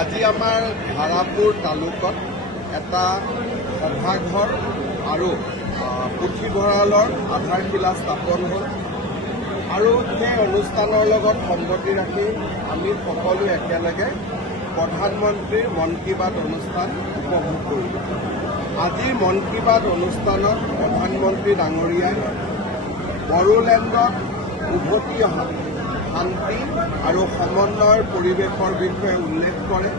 আজি আমাৰ ধাৰাপুৰ তালুকত এটা সভাঘৰ আৰু পুথিভঁৰালৰ আধাৰশিলা স্থাপন হ'ল আৰু সেই অনুষ্ঠানৰ লগত সংগতি ৰাখি আমি সকলো একেলগে প্ৰধানমন্ত্ৰীৰ মন কী বাত অনুষ্ঠান উপভোগ কৰিলোঁ। আজিৰ মন কী বাত অনুষ্ঠানত প্ৰধানমন্ত্ৰী ডাঙৰীয়াই বড়োলেণ্ডত উভতি অহা শান্তি আৰু সমন্বয়ৰ পৰিৱেশৰ বিষয়ে উল্লেখ কৰে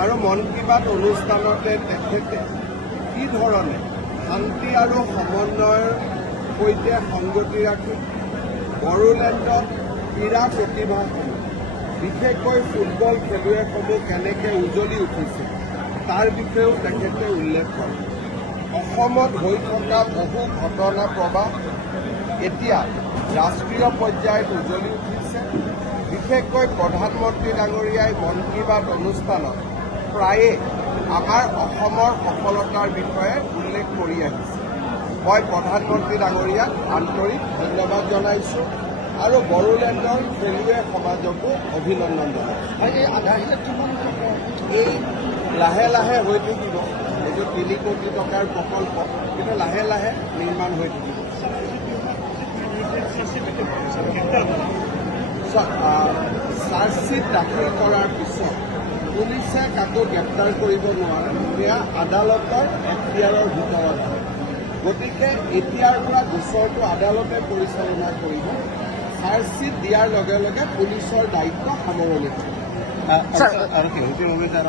আৰু মন কী বাত অনুষ্ঠানতে তেখেতে কি ধৰণে শান্তি আৰু সমন্বয়ৰ সৈতে সংগতি ৰাখি বড়োলেণ্ডত ক্ৰীড়া প্ৰতিভাসমূহ বিশেষকৈ ফুটবল খেলুৱৈসমূহ কেনেকৈ উজ্বলি উঠিছে তাৰ বিষয়েও তেখেতে উল্লেখ কৰে। অসমত হৈ থকা বহু ঘটনা প্ৰবাহ এতিয়া ৰাষ্ট্ৰীয় পৰ্যায়ত উজ্বলি উঠিছে। বিশেষকৈ প্ৰধানমন্ত্ৰী ডাঙৰীয়াই মন কী বাত অনুষ্ঠানত প্ৰায়ে আমাৰ অসমৰ সফলতাৰ বিষয়ে উল্লেখ কৰি আহিছে। মই প্ৰধানমন্ত্ৰী ডাঙৰীয়াক আন্তৰিক ধন্যবাদ জনাইছোঁ আৰু বড়োলেণ্ডৰ খেলুৱৈ সমাজকো অভিনন্দন জনাইছোঁ। এই আধাৰশিলা কিমান এই লাহে লাহে হৈ থাকিব। এইটো 3 কোটি টকাৰ প্ৰকল্প, কিন্তু লাহে লাহে নিৰ্মাণ হৈ থাকিব। চাৰ্জশ্বিট দাখিল কৰাৰ পিছত পুলিচে কাকো গ্ৰেপ্তাৰ কৰিব নোৱাৰে, সেয়া আদালতৰ এখতিয়াৰৰ ভিতৰত হয়। গতিকে এতিয়াৰ পৰা গোচৰটো আদালতে পৰিচালনা কৰিব। চাৰ্জশ্বিট দিয়াৰ লগে লগে পুলিচৰ দায়িত্ব সামৰণি হ'ব। আৰু শেহতীয়াভাৱে তাৰ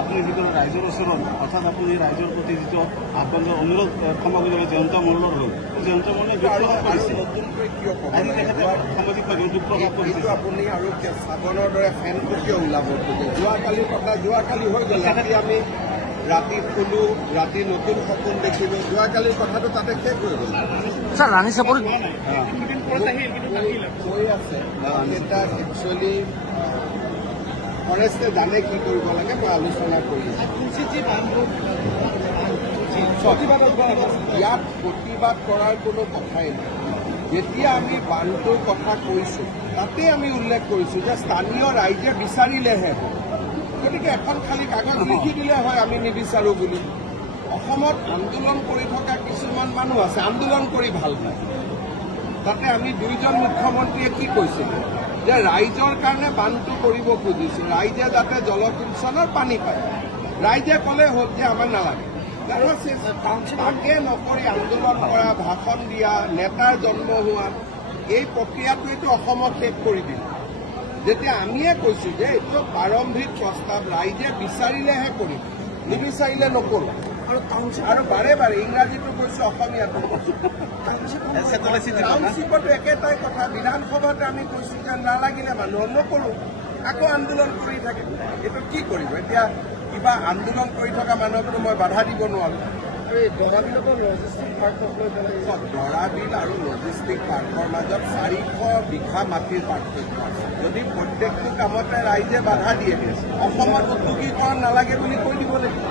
আপুনি যিটো ৰাইজৰ ওচৰত অৰ্থাৎ আপুনি ৰাইজৰ প্ৰতি যিটো আহ্বান অনুৰোধ ক্ষমা কৰিব জয়ন্ত মল্লৰ হ'ল, জয়ন্ত মল্লে নতুনকৈ কিয় ক'ব সামাজিক মাধ্যমত দুখ প্ৰকাশ কৰিছে। আপুনি আৰু চাবনৰ দৰে ফেনটো কিয় ওলাব খোজে? যোৱাকালিৰ কথা যোৱাকালি হৈ গ'ল। ৰাতি শুলো, ৰাতি নতুন সপোন দেখিলো। যোৱাকালিৰ কথাটো তাতে শেষ হৈ গ'ল। ৰাণী চাপৰি কৈ আছে তাত একচুৱেলি ফৰেষ্টে জানে কি কৰিব লাগে। মই আলোচনা কৰি আছোঁ। ইয়াত প্ৰতিবাদ কৰাৰ কোনো কথাই নাই। যেতিয়া আমি বানটোৰ কথা কৈছোঁ তাতে আমি উল্লেখ কৰিছোঁ যে স্থানীয় ৰাইজে বিচাৰিলেহে হয়। গতিকে এখন খালী কাগজ লিখি দিলে হয় আমি নিবিচাৰোঁ বুলি। অসমত আন্দোলন কৰি থকা কিছুমান মানুহ আছে, আন্দোলন কৰি ভাল পায়। তাতে আমি 2জন মুখ্যমন্ত্ৰীয়ে কি কৈছিল যে ৰাইজৰ কাৰণে বানটো কৰিব খুজিছোঁ, ৰাইজে যাতে জলসিঞ্চনৰ পানী পায়। ৰাইজে ক'লে হ'ল যে আমাৰ নালাগে। তাকে নকৰি আন্দোলন কৰা, ভাষণ দিয়া, নেতাৰ জন্ম হোৱা, এই প্ৰক্ৰিয়াটোৱেতো অসমত শেষ কৰি দিলে। যেতিয়া আমিয়ে কৈছোঁ যে এইটো প্ৰাৰম্ভিক প্ৰস্তাৱ, ৰাইজে বিচাৰিলেহে কৰিম, নিবিচাৰিলে নকৰোঁ। আৰু বাৰে বাৰে ইংৰাজীটো কৈছোঁ, অসমীয়াটো কৈছোঁ। টাউনশ্বিপতো একেটাই কথা। বিধানসভাতে আমি কৈছোঁ যে নালাগিলে মানুহক নকৰোঁ, আকৌ আন্দোলন কৰি থাকে। এইটো কি কৰিব? এতিয়া কিবা আন্দোলন কৰি থকা মানুহকতো মই বাধা দিব নোৱাৰোঁ। দৰাবিলতো লজিষ্টিক পাৰ্কক লৈ পেলাই দৰাবিল আৰু লজিষ্টিক পাৰ্কৰ মাজত 400 বিঘা মাটিৰ পাৰ্থক্য আছে। যদি প্ৰত্যেকটো কামতে ৰাইজে বাধা দিয়ে, অসমত উদ্যোগীকৰণ নালাগে বুলি কৈ দিব লাগিব।